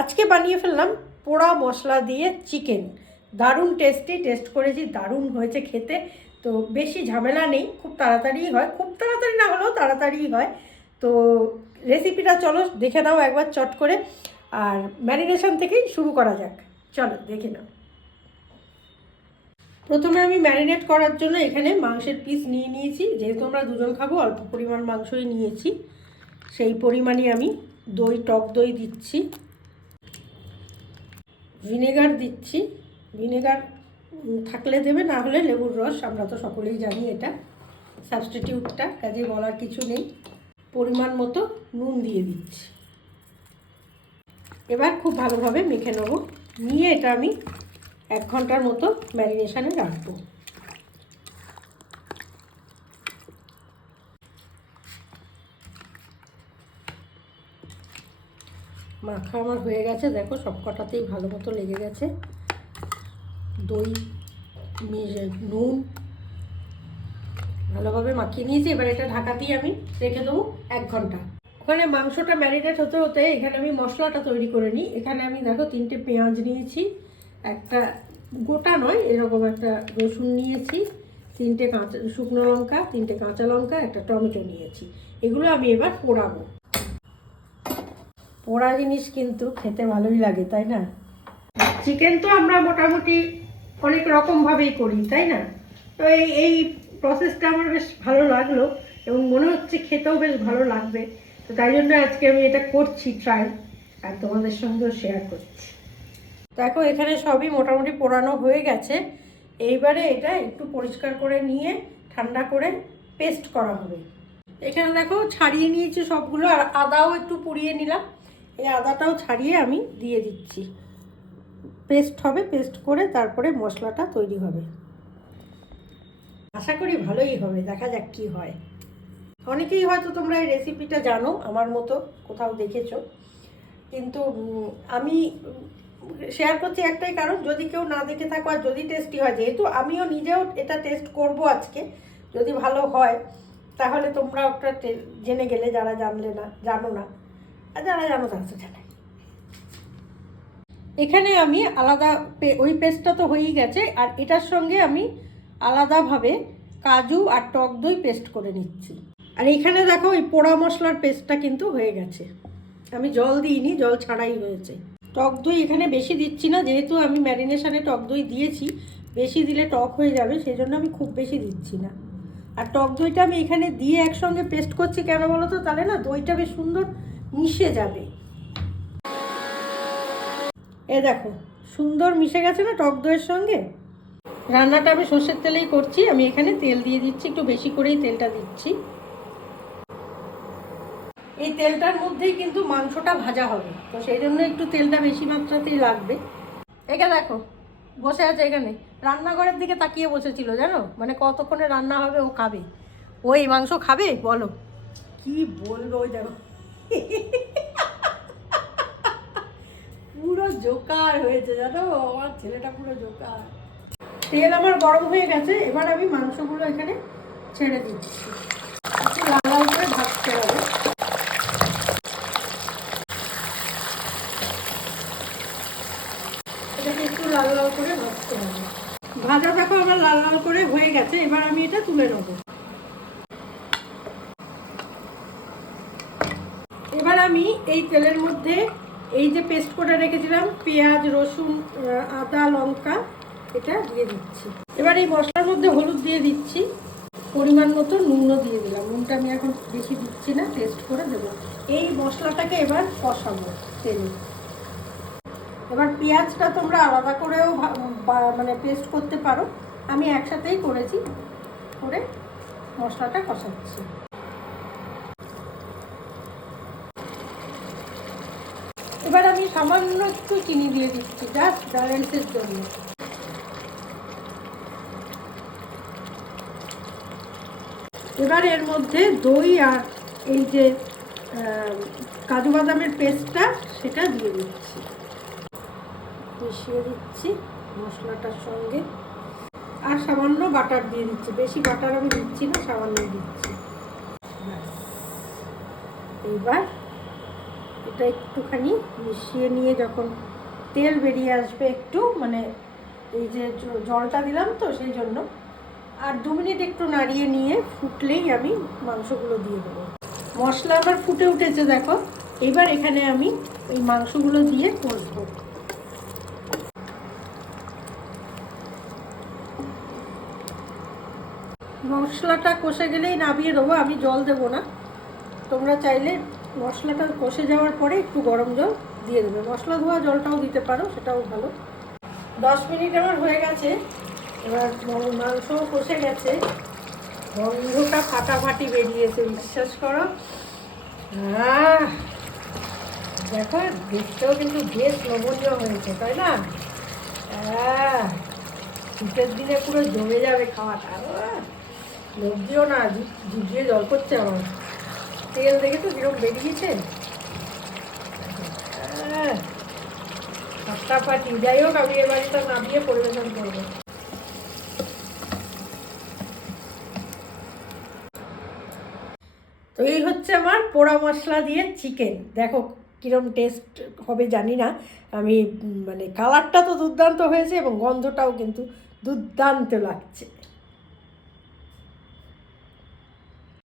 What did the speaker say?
আজকে বানিয়ে ফেললাম পোড়া মশলা দিয়ে চিকেন। দারুণ টেস্টি টেস্ট করেছি, দারুণ হয়েছে খেতে। তো বেশি ঝামেলা নেই, খুব তাড়াতাড়ি হয়। খুব তাড়াতাড়ি না হলেও তাড়াতাড়ি হয়। তো রেসিপিটা চলো, দেখে নাও একবার চট করে। আর ম্যারিনেশন থেকেই শুরু করা যাক। চলো, দেখে নাও। প্রথমে আমি ম্যারিনেট করার জন্য এখানে মাংসের পিস নিয়ে নিয়েছি। যেহেতু আমরা দুজন খাব, অল্প পরিমাণ মাংসই নিয়েছি। সেই পরিমাণই আমি দই, টক দই দিচ্ছি। ভিনেগার দিচ্ছি। ভিনেগার থাকলে দেবে, না হলে লেবুর রস, আমরা তো সকলেই জানি এটা। সাবস্টিটিউটটা কাজে বলার কিছু নেই। পরিমাণ মতো নুন দিয়ে দিচ্ছি। এবার খুব ভালোভাবে মেখে নেব। নিয়ে এটা আমি এক ঘণ্টার মতো ম্যারিনেশানে রাখব। মাখা আমার হয়ে গেছে। দেখো সব কটাতেই ভালো মতো লেগে গেছে। দই নুন ভালোভাবে মাখিয়ে নিয়েছি। এবার এটা ঢাকা দিয়ে আমি রেখে দেবো এক ঘণ্টা। ওখানে মাংসটা ম্যারিনেট হতে হতে এখানে আমি মশলাটা তৈরি করে নিই। এখানে আমি দেখো তিনটে পেঁয়াজ নিয়েছি, একটা গোটা নয়, এরকম একটা রসুন নিয়েছি, তিনটে কাঁচা শুকনো লঙ্কা, তিনটে কাঁচা লঙ্কা, একটা টমেটো নিয়েছি। এগুলো আমি এবার পোড়াবো। পোড়া জিনিস কিন্তু খেতে ভালোই লাগে তাই না? চিকেন তো আমরা মোটামুটি অনেক রকমভাবেই করি তাই না? তো এই এই প্রসেসটা আমার বেশ ভালো লাগল এবং মনে হচ্ছে খেতেও বেশ ভালো লাগবে। তো তাই জন্য আজকে আমি এটা করছি ট্রাই আর তোমাদের সঙ্গেও শেয়ার করছি। দেখো এখানে সবই মোটামুটি পোড়ানো হয়ে গেছে। এইবারে এটা একটু পরিষ্কার করে নিয়ে ঠান্ডা করে পেস্ট করা হবে। এখানে দেখো ছাড়িয়ে নিয়েছি সবগুলো আর আদাও একটু পুড়িয়ে নিলাম। এই আদাটাও ছাড়িয়ে আমি দিয়ে দিচ্ছি। পেস্ট হবে, পেস্ট করে তারপরে মশলাটা তৈরি হবে। আশা করি ভালোই হবে, দেখা যাক কি হয়। অনেকেই হয়তো তোমরা এই রেসিপিটা জানো, আমার মতো কোথাও দেখেছ। কিন্তু আমি শেয়ার করছি একটাই কারণ, যদি কেউ না দেখে থাকো আর যদি টেস্টি হয়, যেহেতু আমিও নিজেও এটা টেস্ট করব আজকে, যদি ভালো হয়, তাহলে তোমরা একটা জেনে গেলে যারা জানলে না, জানো না। আর যারা জানো তারা তো জানে এখানে আমি আলাদা ওই পেস্টটা তো হয়েই গেছে, আর এটার সঙ্গে আমি আলাদাভাবে কাজু আর টক দই পেস্ট করে নিচ্ছি। আর এখানে দেখো, ওই পোড়া মশলার পেস্টটা কিন্তু হয়ে গেছে। আমি জল দিইনি, জল ছাড়াই হয়েছে। টক দই এখানে বেশি দিচ্ছি না, যেহেতু আমি ম্যারিনেশনে টক দই দিয়েছি, বেশি দিলে টক হয়ে যাবে সেই জন্য আমি খুব বেশি দিচ্ছি না। আর টক দইটা আমি এখানে দিয়ে একসঙ্গে পেস্ট করছি কেন বলো তো? তাহলে না, দইটা বেশ সুন্দর মিশে যাবে। এ দেখো, সুন্দর মিশে গেছে না টক দইয়ের সঙ্গে? রান্নাটা আমি সর্ষের তেলেই করছি, আমি এখানে তেল দিয়ে দিচ্ছি, একটু বেশি করেই তেলটা দিচ্ছি। এই তেলটার মধ্যেই কিন্তু মাংসটা ভাজা হবে, তো সেই জন্য একটু তেলটা বেশি মাত্রাতেই লাগবে। একে দেখো, বসে আছে এখানে। রান্নাঘরের দিকে তাকিয়ে বসেছিল, জানো? মানে কতক্ষণে রান্না হবে ও খাবে? ওই মাংস খাবে? বলো। কি বলব ওই দেখো? পুরো জোকার হয়েছে, জানো? আমার ছেলেটা পুরো জোকার। তেল আমার গরম হয়ে গেছে, এবার আমি মাংসগুলো এখানে ছেড়ে দিচ্ছি। একটু লাল লাল করে ভাজতে হবে। এটাকে একটু লাল লাল করে ভাজতে হবে। ভাজা দেখো আমার লাল লাল করে হয়ে গেছে, এবার আমি এটা তুলে নেব। এবার আমি এই তেলের মধ্যে এই যে পেস্ট করে রেখেছিলাম, পেঁয়াজ, রসুন আদা, লঙ্কা, এটা দিয়ে দিচ্ছি। এবার এই মশলার মধ্যে হলুদ দিয়ে দিচ্ছি। পরিমাণ মতো নুনও দিয়ে দিলাম। নুনটা আমি এখন বেশি দিচ্ছি না টেস্ট করে দেবো। এই মশলাটাকে এবার কষাবো তেলে। এবার পেঁয়াজটা তোমরা আলাদা করেও মানে পেস্ট করতে পারো। আমি একসাথেই করেছি, করে মশলাটা কষাচ্ছি এবার সামান্য একটু চিনি দিয়ে দিচ্ছি জাস্ট ব্যালেন্সের জন্য। এবার এর মধ্যে দই আর এই যে কাজু বাদামের পেস্টটা, সেটা দিয়ে দিচ্ছি। মিশিয়ে দিচ্ছি মশলাটার সঙ্গে। আর সামান্য বাটার দিয়ে দিচ্ছি। বেশি বাটার আমি দিচ্ছি না সামান্য দিচ্ছি। এইবার এটা একটুখানি মিশিয়ে নিয়ে যখন তেল বেরিয়ে আসবে একটু মানে এই যে জলটা দিলাম তো সেই জন্য, আর দু মিনিট একটু নাড়িয়ে নিয়ে ফুটলেই আমি মাংসগুলো দিয়ে দেবো। মশলা আমার ফুটে উঠেছে দেখো, এবার এখানে আমি এই মাংসগুলো দিয়ে কষবো। মশলাটা কষে গেলেই নামিয়ে দেবো, আমি জল দেবো না। তোমরা চাইলে মশলাটা কষে যাওয়ার পরে একটু গরম জল দিয়ে দেবে। মশলা ধোয়া জলটাও দিতে পারো, সেটাও ভালো। দশ মিনিট আমার হয়ে গেছে। এবার ম- মাংসও কষে গেছে। গন্ধটা ফাটাফাটি বেরিয়েছে, বিশ্বাস করো! দেখো, দেখতেও কিন্তু বেশ লোভনীয় হয়েছে, তাই না! শীতের দিনে পুরো জমে যাবে খাওয়াটা! লোভ দিও না জিভ দিয়ে জল করছে আমার। তেল দেখে তো কীরকম বেরিয়েছে! ফাটাফাটি যাই হোক, আমি এবার এটা নামিয়ে পরিবেশন করব। তো এই হচ্ছে আমার পোড়া মশলা দিয়ে চিকেন। দেখো কীরকম টেস্ট হবে জানি না। আমি মানে কালারটা তো দুর্দান্ত হয়েছে এবং গন্ধটাও কিন্তু দুর্দান্ত লাগছে।